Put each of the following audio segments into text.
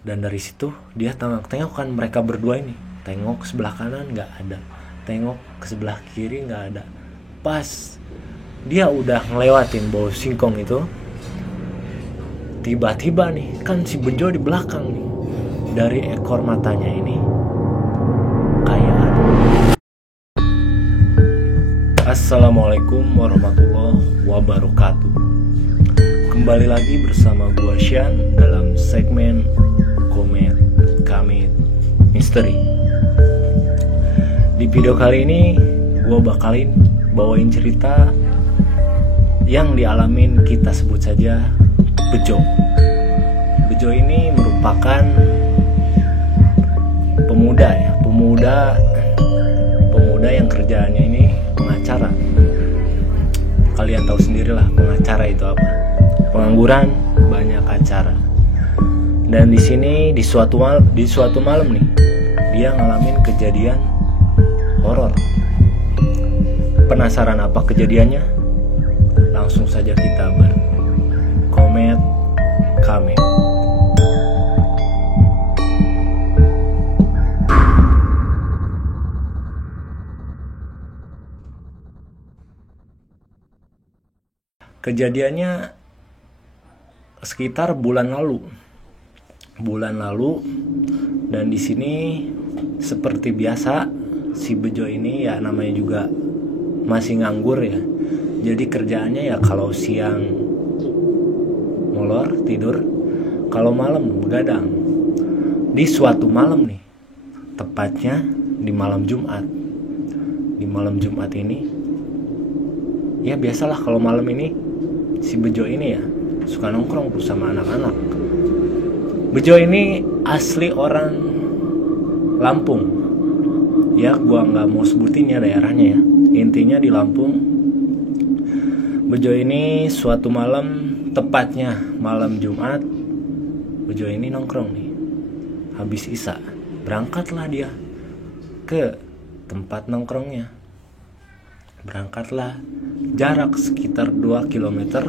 Dan dari situ dia tengok kan mereka berdua ini, tengok sebelah kanan nggak ada, tengok ke sebelah kiri nggak ada. Pas dia udah ngelewatin bau singkong itu, tiba-tiba nih kan si Bejo di belakang nih, dari ekor matanya ini kayak Assalamualaikum warahmatullahi wabarakatuh. Kembali lagi bersama gua Shan dalam segmen Komet Kamit Misteri. Di video kali ini gua bakalin bawain cerita yang dialamin, kita sebut saja Bejo. Bejo ini merupakan pemuda yang kerjaannya ini pengacara. Kalian tahu sendirilah pengacara itu apa. Pengangguran, banyak acara. Dan di sini di suatu malam nih, dia ngalamin kejadian horor. Penasaran apa kejadiannya? Langsung saja kita berkomet kami. Kejadiannya sekitar bulan lalu, dan di sini seperti biasa si Bejo ini ya namanya juga masih nganggur ya. Jadi kerjaannya ya kalau siang molor tidur, kalau malam begadang. Di suatu malam nih, tepatnya di malam Jumat. Di malam Jumat ini, ya biasalah kalau malam ini si Bejo ini ya suka nongkrong tuh sama anak-anak. Bejo ini asli orang Lampung. Ya gua nggak mau sebutin ya daerahnya ya. Intinya di Lampung. Bejo ini suatu malam, tepatnya malam Jumat, Bejo ini nongkrong nih. Habis isya, berangkatlah dia ke tempat nongkrongnya. Berangkatlah jarak sekitar 2 km,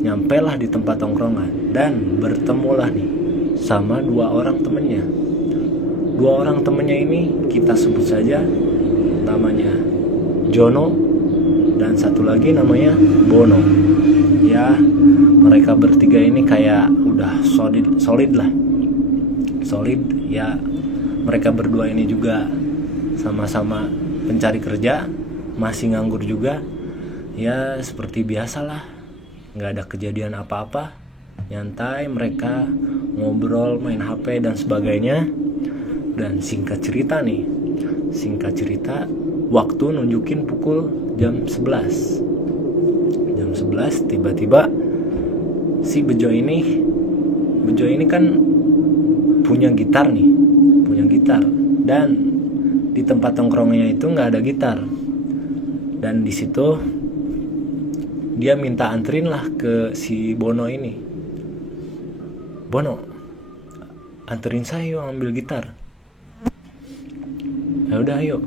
nyampelah di tempat nongkrongan dan bertemulah nih sama dua orang temennya. Dua orang temennya ini kita sebut saja namanya Jono dan satu lagi namanya Bono. Ya, mereka bertiga ini kayak udah solid lah. Solid ya, mereka berdua ini juga sama-sama pencari kerja, masih nganggur juga. Ya seperti biasalah, gak ada kejadian apa-apa, nyantai mereka ngobrol, main HP dan sebagainya. Dan singkat cerita, waktu nunjukin pukul jam 11. Jam 11 tiba-tiba si Bejo ini kan punya gitar. Dan di tempat nongkrongnya itu nggak ada gitar. Dan di situ dia minta anterin lah ke si Bono ini. Bono, anterin saya yuk ambil gitar. Ya udah ayo.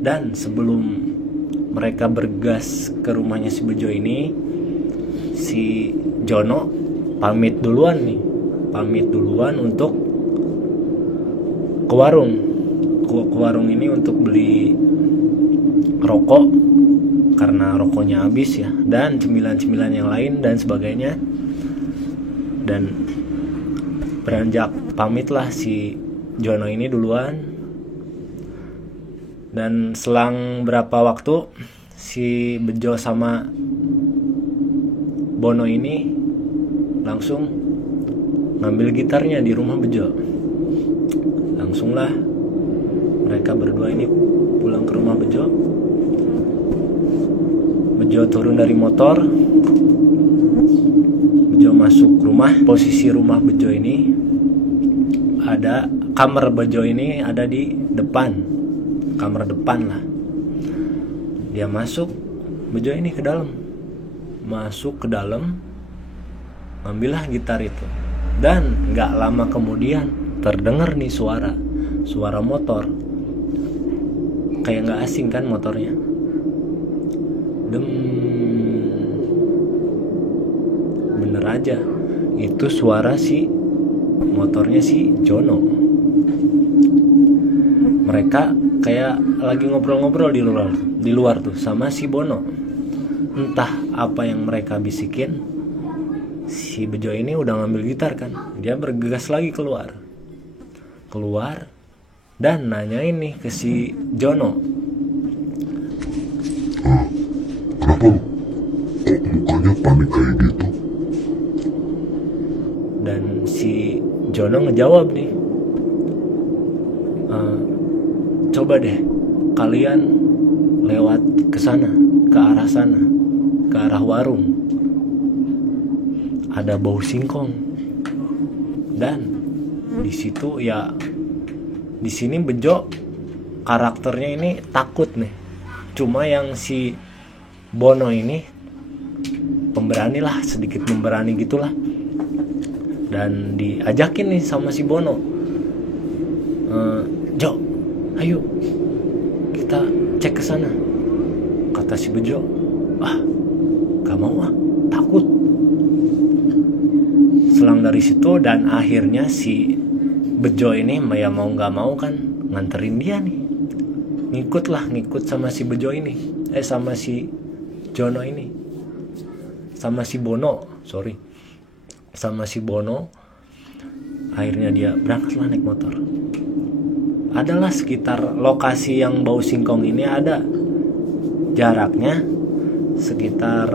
Dan sebelum mereka bergas ke rumahnya si Bejo ini, si Jono pamit duluan untuk ke warung. Ke warung ini untuk beli rokok karena rokoknya habis ya, dan cemilan-cemilan yang lain dan sebagainya. Dan beranjak pamitlah si Jono ini duluan. Dan selang berapa waktu si Bejo sama Bono ini langsung ngambil gitarnya di rumah Bejo. Langsunglah mereka berdua ini pulang ke rumah Bejo. Bejo turun dari motor. Bejo masuk rumah. Posisi rumah Bejo ini ada, kamar Bejo ini ada di depan. Kamar depan lah. Dia masuk, Bejo ini ke dalam. Masuk ke dalam, ambillah gitar itu. Dan gak lama kemudian terdengar nih suara motor. Kayak gak asing kan motornya. Bener aja, itu suara si motornya si Jono. Mereka kayak lagi ngobrol-ngobrol di luar tuh sama si Bono. Entah apa yang mereka bisikin. Si Bejo ini udah ngambil gitar kan. Dia bergegas lagi keluar dan nanyain nih ke si Jono. Kenapa lu? Kok mukanya panik kayak gitu? Dan si Jono ngejawab nih, coba deh kalian lewat ke sana, ke arah warung. Ada bau singkong. Dan di situ ya, di sini Bejo karakternya ini takut nih. Cuma yang si Bono ini pemberani lah, sedikit memberani gitulah. Dan diajakin nih sama si Bono, Jo, ayo kita cek ke sana. Kata si Bejo, gak mau takut. Selang dari situ dan akhirnya si Bejo ini ya mau gak mau kan nganterin dia nih. Ngikut sama si Bejo ini. Sama si Jono ini. Sama si Bono, sama si Bono. Akhirnya dia berangkatlah naik motor. Adalah sekitar lokasi yang bau singkong ini ada jaraknya sekitar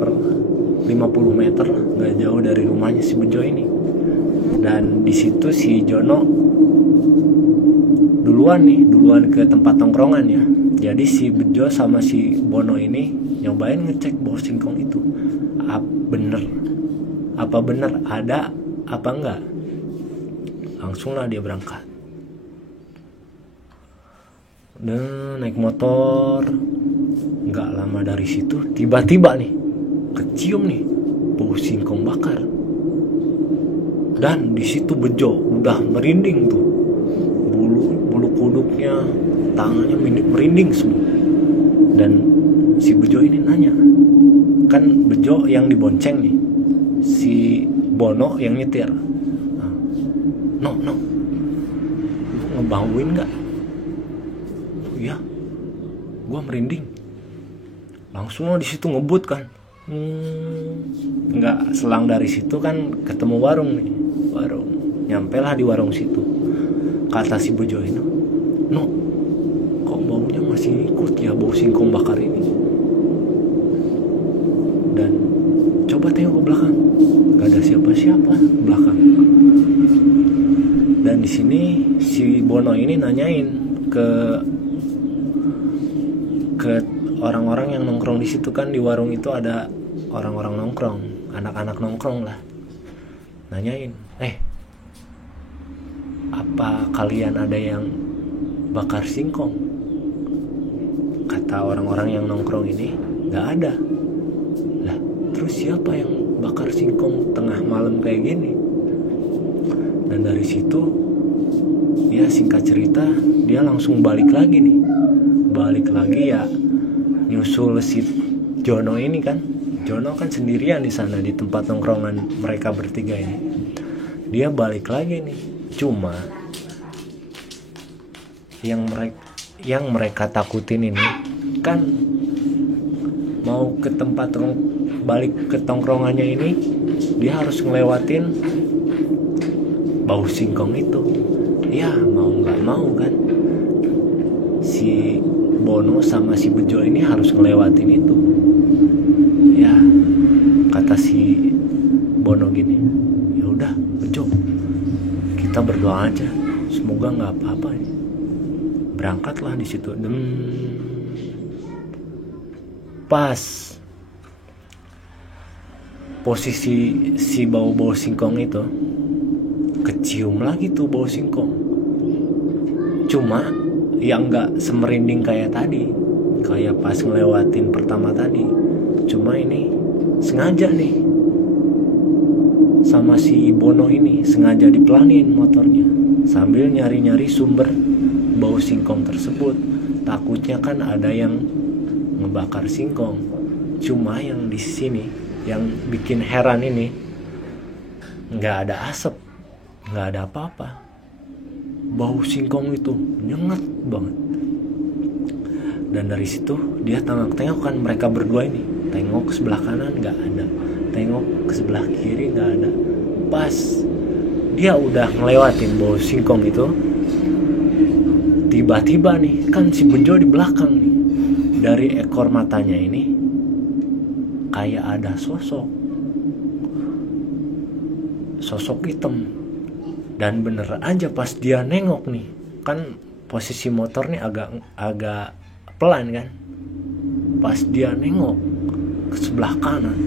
50 meter lah, gak jauh dari rumahnya si Bejo ini. Dan di situ si Jono duluan ke tempat tongkrongan ya. Jadi si Bejo sama si Bono ini nyobain ngecek bau singkong itu. Apa bener ada apa enggak. Langsunglah dia berangkat. Dan naik motor. Nggak lama dari situ tiba-tiba nih kecium nih bau singkong bakar. Dan di situ Bejo udah merinding tuh, bulu kuduknya, tangannya merinding semua. Dan si Bejo ini nanya, kan Bejo yang dibonceng nih, si Bono yang nyetir. No, lu ngebauin nggak? Iya, gua merinding. Langsung lo di situ ngebut kan. Nggak selang dari situ kan ketemu warung. Nyampe lah di warung situ. Kata si Bejo ini, no, kok baunya masih ikut ya bau singkong bakar ini. Dan coba tengok ke belakang, gak ada siapa-siapa belakang. Dan di sini si Bono ini nanyain ke orang-orang yang nongkrong di situ kan. Di warung itu ada orang-orang nongkrong, anak-anak nongkrong lah. Nanyain, apa kalian ada yang bakar singkong? Kata orang-orang yang nongkrong ini, gak ada. Lah, terus siapa yang bakar singkong tengah malam kayak gini? Dan dari situ, ya singkat cerita, dia langsung balik lagi ya, nyusul si Jono ini kan. Jono kan sendirian di sana di tempat nongkrongan mereka bertiga ini. Dia balik lagi nih. Cuma yang mereka takutin ini kan mau ke tempat balik ke tongkrongannya ini, dia harus ngelewatin bau singkong itu. Ya mau nggak mau kan si Bono sama si Bejo ini harus ngelewatin itu. Ya kata si Bono gini, ya udah Bejo, kita berdoa aja semoga nggak apa-apa. Berangkatlah di situ. Pas posisi si bau singkong itu, kecium lagi tuh bau singkong. Cuma yang nggak semerinding kayak tadi, kayak pas ngelewatin pertama tadi. Cuma ini sengaja nih sama si Bono ini, sengaja dipelanin motornya sambil nyari-nyari sumber bau singkong tersebut. Takutnya kan ada yang ngebakar singkong. Cuma yang di sini yang bikin heran ini, nggak ada asap, nggak ada apa-apa. Bau singkong itu nyengat banget. Dan dari situ dia tengok kan mereka berdua ini. Tengok ke sebelah kanan nggak ada, tengok ke sebelah kiri nggak ada. Pas dia udah ngelewatin bau singkong itu, tiba-tiba nih kan si Bejo di belakang nih. Dari ekor matanya ini kayak ada sosok hitam. Dan bener aja pas dia nengok nih, kan posisi motor nih agak pelan kan. Pas dia nengok ke sebelah kanan,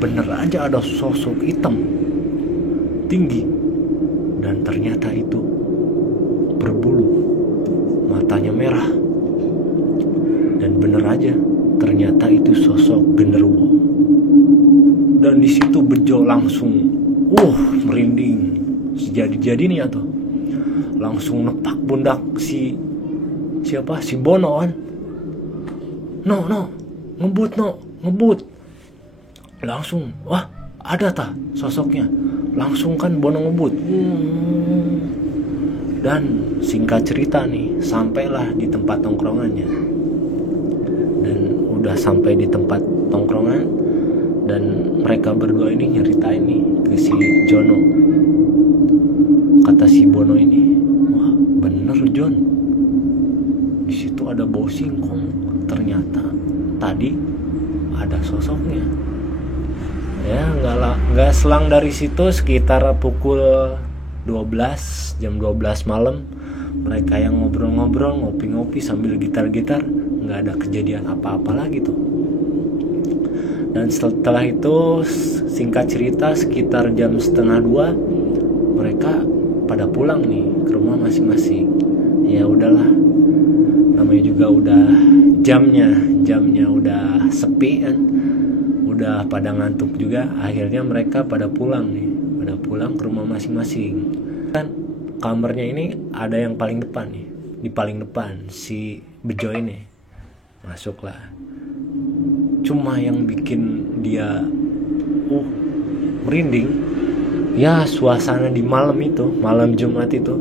bener aja ada sosok hitam tinggi. Dan ternyata itu berbulu, matanya merah. Dan bener aja ternyata itu sosok genderuwo. Dan di situ Bejo langsung merinding. Jadi nih atau langsung nepak pundak si Bono kan. No ngebut langsung. Wah, ada tah sosoknya. Langsung kan Bono ngebut. Dan singkat cerita nih, sampailah di tempat tongkrongannya. Dan udah sampai di tempat tongkrongan, dan mereka berdua ini nyeritain nih ke si Jono. Kata si Bono ini, wah bener Jon, di situ ada bau singkong. Ternyata tadi ada sosoknya. Ya nggak selang dari situ, sekitar pukul 12, jam 12 malam, mereka yang ngobrol-ngobrol, ngopi-ngopi sambil gitar-gitar, nggak ada kejadian apa-apa lagi tuh. Dan setelah itu singkat cerita sekitar jam 1:30 mereka pada pulang nih ke rumah masing-masing. Ya udahlah, namanya juga udah jamnya udah sepi kan, udah pada ngantuk juga. Akhirnya mereka pada pulang ke rumah masing-masing. Kan kamarnya ini ada yang paling depan nih, di paling depan si Bejo ini masuklah. Cuma yang bikin dia merinding, ya suasana di malam Jumat itu,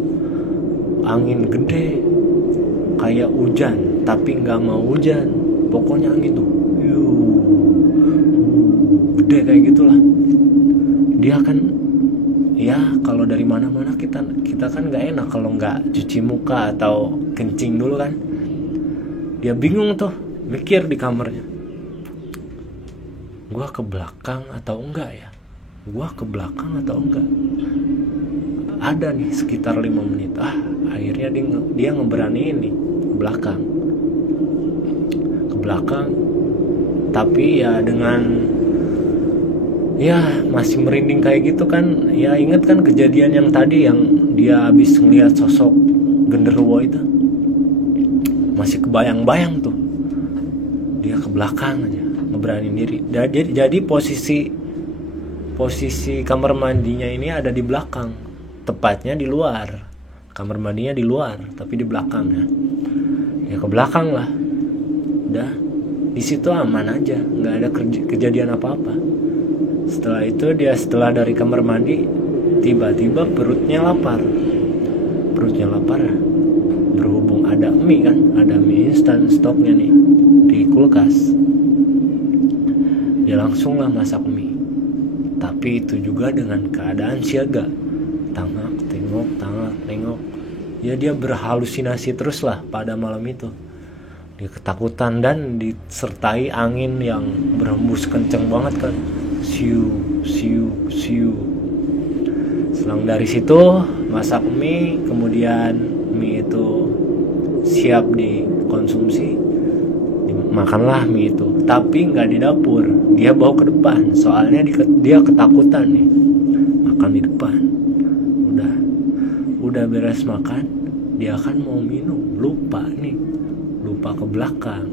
angin gede kayak hujan tapi nggak mau hujan. Pokoknya angin tuh gede kayak gitulah. Dia kan ya kalau dari mana-mana kita kan nggak enak kalau nggak cuci muka atau kencing dulu kan. Dia bingung tuh, mikir di kamarnya, gua ke belakang atau enggak ya, ada nih sekitar 5 menit. Akhirnya dia ngeberaniin nih ke belakang, tapi ya dengan ya masih merinding kayak gitu kan. Ya inget kan kejadian yang tadi yang dia habis ngeliat sosok genderuwo itu, masih kebayang-bayang tuh. Dia ke belakang aja ngeberaniin diri. Jadi posisi kamar mandinya ini ada di belakang, tepatnya di luar. Kamar mandinya di luar tapi di belakangnya. Ya ke belakang lah. Udah di situ aman aja, nggak ada kejadian apa-apa. Setelah dari kamar mandi, tiba-tiba perutnya lapar. Berhubung ada mie instan stoknya nih di kulkas, dia langsung lah masak mie. Tapi itu juga dengan keadaan siaga, tengok. Ya dia berhalusinasi terus lah pada malam itu. Dia ketakutan dan disertai angin yang berhembus kenceng banget kan. Siu. Selang dari situ masak mie, kemudian mie itu siap dikonsumsi, makanlah mie itu. Tapi nggak di dapur, dia bawa ke depan. Soalnya dia ketakutan nih, makan di depan. Udah beres makan, dia kan mau minum, lupa ke belakang.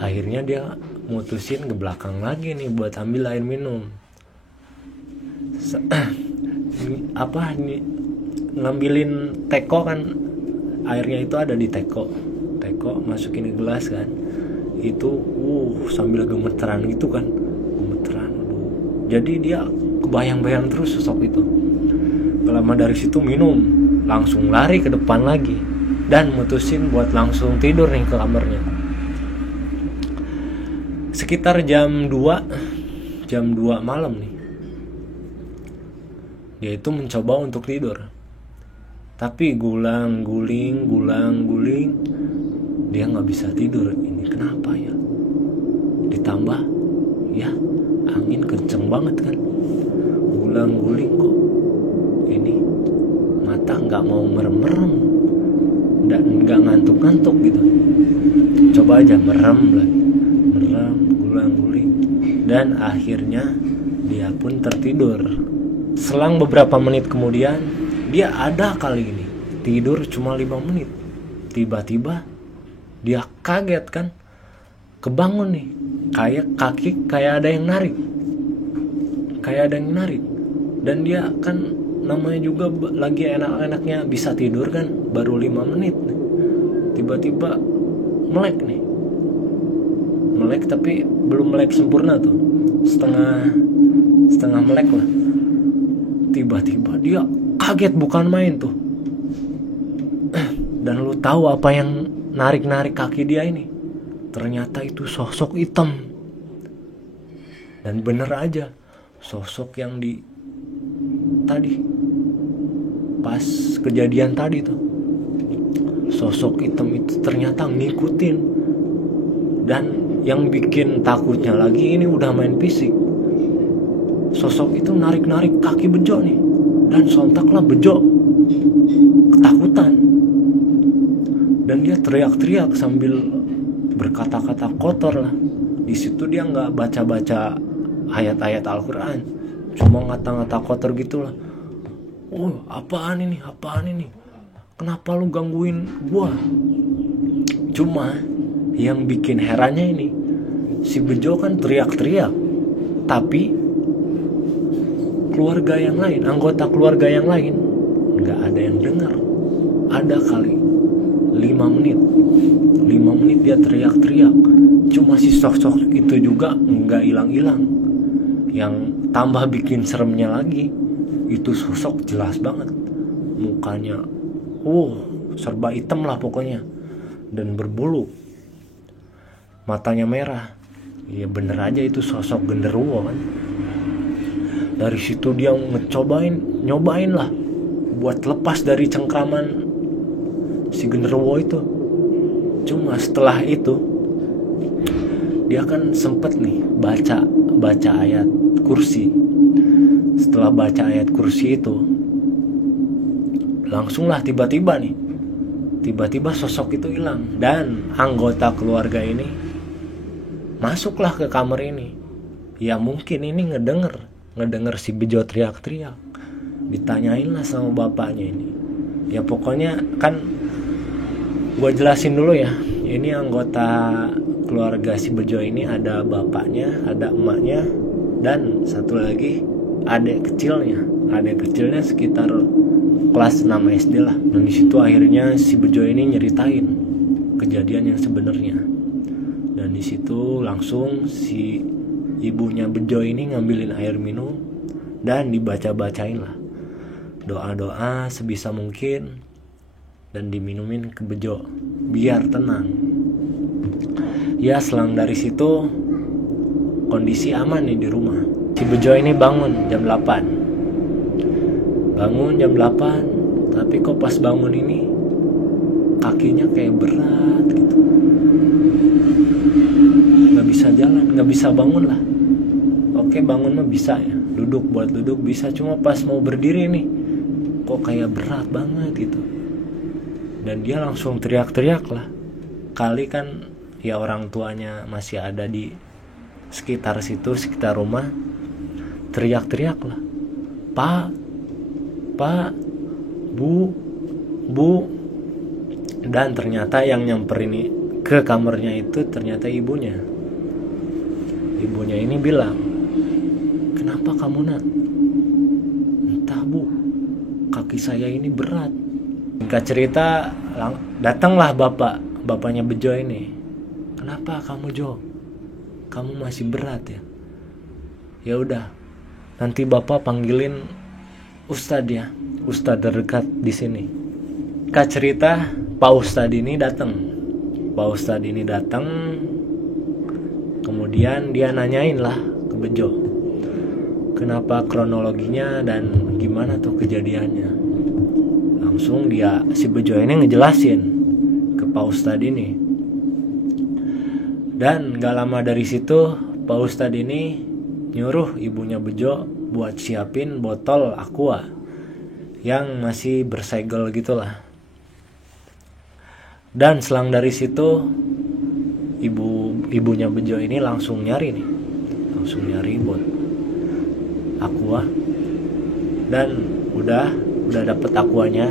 Akhirnya dia mutusin ke belakang lagi nih buat ambil air minum. Ngambilin teko kan, airnya itu ada di teko, masukin ke gelas kan. Itu sambil gemeteran gitu kan, Jadi dia kebayang-bayang terus sosok itu. Gak lama dari situ minum, langsung lari ke depan lagi dan mutusin buat langsung tidur nih ke kamarnya. Sekitar jam 2 malam nih, dia itu mencoba untuk tidur, tapi gulang-guling dia nggak bisa tidur. Ini kenapa ya? Ditambah ya angin kenceng banget kan, gulang-guling kok ini mata nggak mau merem-merem dan nggak ngantuk-ngantuk gitu. Coba aja merem gulang-guling, dan akhirnya dia pun tertidur. Selang beberapa menit kemudian, dia ada kali ini tidur cuma 5 menit. Tiba-tiba dia kaget kan, kebangun nih, kayak kaki kayak ada yang narik. Dan dia kan namanya juga lagi enak-enaknya bisa tidur kan, baru 5 menit. Tiba-tiba melek tapi belum melek sempurna tuh, setengah melek lah. Tiba-tiba dia kaget bukan main tuh. Dan lu tahu apa yang narik kaki dia ini? Ternyata itu sosok hitam. Dan bener aja, sosok yang tadi pas kejadian tadi tuh, sosok hitam itu ternyata ngikutin. Dan yang bikin takutnya lagi, ini udah main fisik. Sosok itu narik kaki Bejo nih, dan sontaklah Bejo ketakutan, dan dia teriak-teriak sambil berkata-kata kotor lah. Di situ dia nggak baca ayat-ayat Al-Quran, cuma ngata-ngata kotor gitulah. Oh, apaan ini? Kenapa lu gangguin gua? Cuma yang bikin herannya ini, si Bejo kan teriak-teriak, tapi anggota keluarga yang lain nggak ada yang dengar. Ada kali 5 menit dia teriak-teriak, cuma si sosok itu juga nggak hilang-hilang. Yang tambah bikin seremnya lagi, itu sosok jelas banget mukanya, serba hitam lah pokoknya, dan berbulu, matanya merah. Ya bener aja itu sosok genderuwo kan. Dari situ dia nyobain lah buat lepas dari cengkraman si genderuwo itu. Cuma setelah itu dia kan sempet nih baca ayat kursi. Setelah baca ayat kursi itu, langsunglah tiba-tiba sosok itu hilang, dan anggota keluarga ini masuklah ke kamar ini. Ya mungkin ini ngedenger si Bejo teriak-teriak. Ditanyain lah sama bapaknya ini. Ya pokoknya kan gue jelasin dulu ya. Ini anggota keluarga si Bejo ini ada bapaknya, ada emaknya, dan satu lagi adik kecilnya sekitar kelas 6 SD lah. Dan di situ akhirnya si Bejo ini nyeritain kejadian yang sebenarnya. Dan di situ langsung si ibunya Bejo ini ngambilin air minum dan dibacain lah doa-doa sebisa mungkin, dan diminumin ke Bejo biar tenang. Ya selang dari situ kondisi aman nih di rumah. Si Bejo ini bangun jam 8, tapi kok pas bangun ini kakinya kayak berat gitu, nggak bisa jalan, nggak bisa bangun lah. Oke, bangun mah bisa ya, buat duduk bisa, cuma pas mau berdiri nih kok kayak berat banget gitu. Dan dia langsung teriak-teriak lah. Kali kan ya orang tuanya masih ada di sekitar rumah, teriak-teriak lah, Pak, Bu. Dan ternyata yang nyamperin ke kamarnya itu ternyata ibunya ini bilang, kenapa kamu nak? Entah Bu, kaki saya ini berat. Singkat cerita, datanglah bapaknya Bejo ini. Kenapa kamu Jo? Kamu masih berat ya? Ya udah, nanti bapak panggilin Ustadz ya. ustadz terdekat di sini. Kak cerita Pak Ustadz ini datang. Pak Ustadz ini datang, kemudian dia nanyain lah ke Bejo, kenapa kronologinya dan gimana tuh kejadiannya. Langsung si Bejo ini ngejelasin ke Pak Ustadz ini. Dan gak lama dari situ Pak Ustadz ini nyuruh ibunya Bejo buat siapin botol aqua yang masih bersegel gitulah. Dan selang dari situ ibunya Bejo ini langsung nyari buat aqua, dan udah dapet aquanya.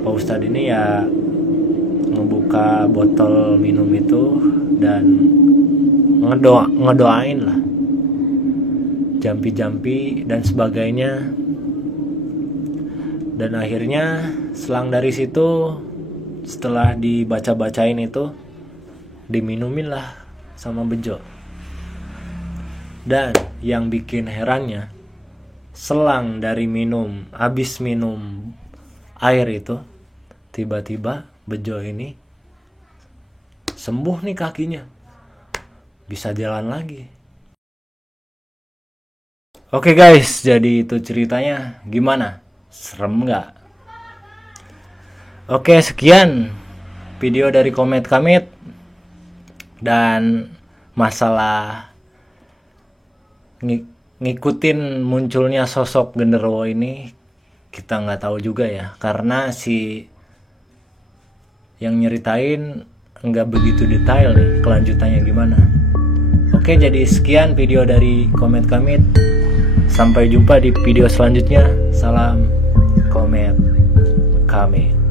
Pak Ustadz ini ya ngebuka botol minum itu dan ngedoain lah, jampi-jampi dan sebagainya. Dan akhirnya selang dari situ, setelah dibaca-bacain itu, diminumin lah sama Bejo. Dan yang bikin herannya, selang dari habis minum air itu, tiba-tiba Bejo ini sembuh nih kakinya, bisa jalan lagi. Oke guys, jadi itu ceritanya. Gimana? Serem gak? Oke, sekian video dari Komet Kamit. Dan masalah ngikutin munculnya sosok genderuwo ini, kita nggak tahu juga ya, karena si yang nyeritain nggak begitu detail nih kelanjutannya gimana. Oke, jadi sekian video dari Komet Kamit. Sampai jumpa di video selanjutnya. Salam Komet Kamit.